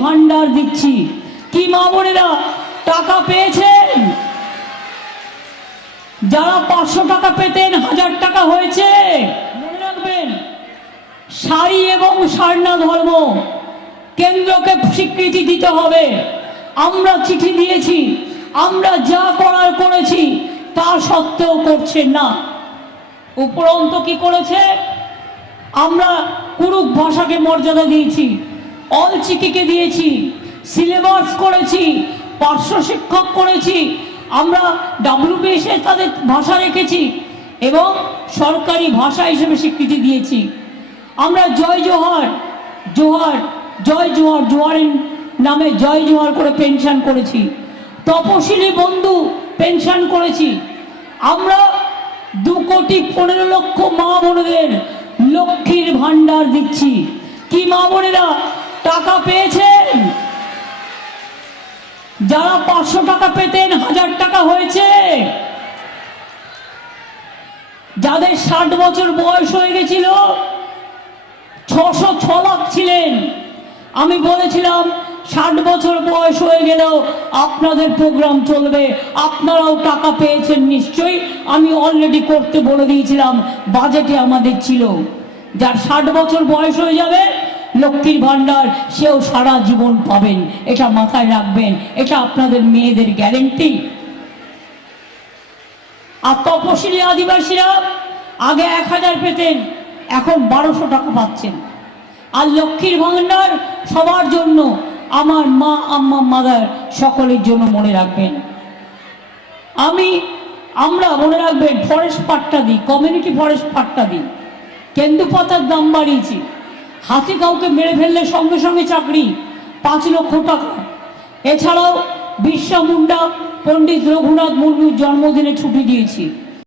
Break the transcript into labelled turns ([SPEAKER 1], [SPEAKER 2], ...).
[SPEAKER 1] ভান্ডার দিচ্ছি। কি মা বোনেরা, টাকা পেয়েছেন? যারা পাঁচশো টাকা পেতেন, হাজার টাকা হয়েছে। মনে রাখবেন, শাড়ি এবং সারনা ধর্ম কেন্দ্রকে স্বীকৃতি দিতে হবে। আমরা চিঠি দিয়েছি, আমরা যা করার করেছি, তা সত্ত্বেও করছেন না। উপরন্ত কি করেছে? আমরা কুরুক ভাষাকে মর্যাদা দিয়েছি। অলচিকিকে দিয়েছি সিলেবাস করেছি, পার্শ্ব শিক্ষক করেছি, আমরা ডাব্লিউবিএসে তাদের ভাষা রেখেছি এবং সরকারি ভাষা হিসেবে স্বীকৃতি দিয়েছি। আমরা জয় জোহার জোহার, জয় জোহার, জোহারের নামে জয় জোহার করে পেনশন করেছি। তপশিলি বন্ধু পেনশন করেছি। আমরা দু কোটি পনেরো লক্ষ মা বোনদের লক্ষ্মীর ভান্ডার দিচ্ছি। কি মা বোনেরা পাঁচশো টাকা পেতেন হাজার টাকা হয়েছে। যাদের ষাট বছর বয়স হয়ে গেছিল, ছশো ছ ছিলেন। আমি বলেছিলাম, ষাট বছর বয়স হয়ে গেলেও আপনাদের প্রোগ্রাম চলবে, আপনারাও টাকা পেয়েছেন নিশ্চয়ই। আমি অলরেডি করতে বলে দিয়েছিলাম, বাজেটে আমাদের ছিল। যার ষাট বছর বয়স হয়ে যাবে লক্ষ্মীর ভাণ্ডার, সেও সারা জীবন পাবেন। এটা মাথায় রাখবেন, এটা আপনাদের মেয়েদের গ্যারেন্টি। আর তপশিলি আদিবাসীরা আগে এক হাজার পেতেন, এখন বারোশো টাকা পাচ্ছেন। আর লক্ষ্মীর ভাণ্ডার সবার জন্য আমার মা, আম্মা, মাদার সকলের জন্য মনে রাখবেন। আমি, আমরা মনে রাখবেন ফরেস্ট পাট্টা দিই কমিউনিটি ফরেস্ট পাট্টা দিই। কেন্দুপাতার দাম বাড়িয়েছি। হাতে কাউকে মেরে ফেললে সঙ্গে সঙ্গে চাকরি, পাঁচ লক্ষ টাকা। এছাড়াও বিশ্বা মুন্ডা, পণ্ডিত রঘুনাথ মুর্মুর জন্মদিনে ছুটি দিয়েছি।